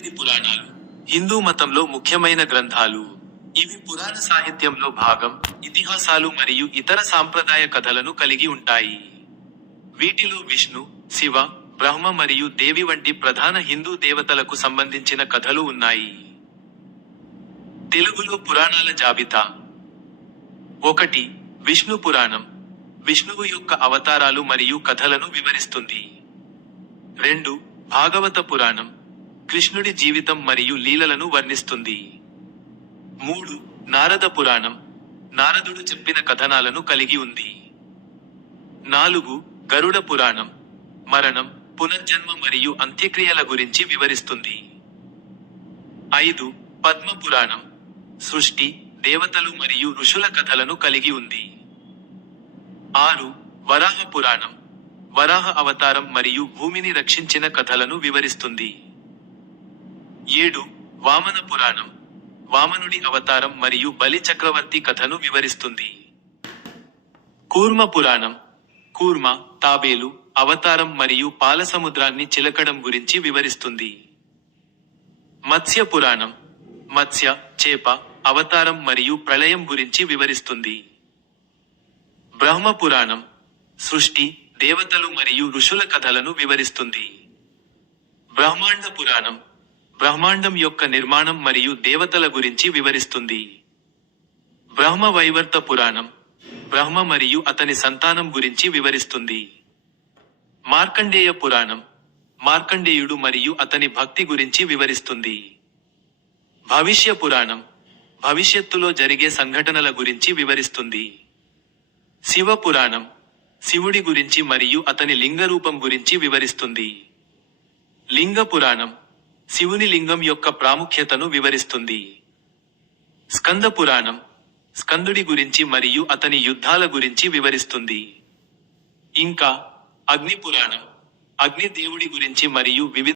తొమ్మిది పురాణాలు. హిందూ మతంలో ముఖ్యమైన గ్రంథాలు. ఇవి పురాణ సాహిత్యంలో భాగం ఇతిహాసాలు మరియు ఇతర సాంప్రదాయ కథలను కలిగి ఉంటాయి. వీటిలో విష్ణు శివ బ్రహ్మ మరియు దేవి వంటి ప్రధాన హిందూ దేవతలకు సంబంధించిన కథలు ఉన్నాయి. తెలుగులో పురాణాల జాబితా. ఒకటి విష్ణు పురాణం. విష్ణువు యొక్క అవతారాలు మరియు కథలను వివరిస్తుంది. రెండు భాగవత పురాణం. కృష్ణుడి జీవితం మరియు లీలలను వర్ణిస్తుంది. మూడు నారద పురాణం నారదుడు చెప్పిన కథనాలను కలిగి ఉంది. నాలుగు గరుడ పురాణం మరణం పునర్జన్మ మరియు అంత్యక్రియల గురించి వివరిస్తుంది. ఐదు పద్మ పురాణం సృష్టి దేవతలు మరియు ఋషుల కథలను కలిగి ఉంది. ఆరు వరాహ పురాణం వరాహ అవతారం మరియు భూమిని రక్షించిన కథలను వివరిస్తుంది. ఏడు వామన పురాణం. వామనుడి అవతారం మరియు బలి చక్రవర్తి కథను వివరిస్తుంది. కూర్మ పురాణం. కూర్మ తాబేలు అవతారం మరియు పాలసముద్రాన్ని చిలకడం గురించి వివరిస్తుంది. మత్స్య పురాణం. మత్స్య చేప అవతారం మరియు ప్రళయం గురించి వివరిస్తుంది. బ్రహ్మ పురాణం. సృష్టి దేవతలు మరియు ఋషుల కథలను వివరిస్తుంది. బ్రహ్మాండ పురాణం. బ్రహ్మాండం యొక్క నిర్మాణం మరియు దేవతల గురించి వివరిస్తుంది. బ్రహ్మ వైవర్త పురాణం బ్రహ్మ మరియు అతని సంతానం గురించి వివరిస్తుంది. మార్కండేయ పురాణం మార్కండేయుడు మరియు అతని భక్తి గురించి వివరిస్తుంది. భవిష్య పురాణం భవిష్యత్తులో జరిగే సంఘటనల గురించి వివరిస్తుంది. శివ పురాణం శివుడి గురించి మరియు అతని లింగ రూపం గురించి వివరిస్తుంది. లింగ పురాణం శివుని లింగం యొక్క ప్రాముఖ్యతను వివరిస్తుంది. స్కంద పురాణం స్కందుడి గురించి మరియు అతని యుద్ధాల గురించి వివరిస్తుంది. ఇంకా అగ్ని పురాణం అగ్ని దేవుడి గురించి మరియు వివిధ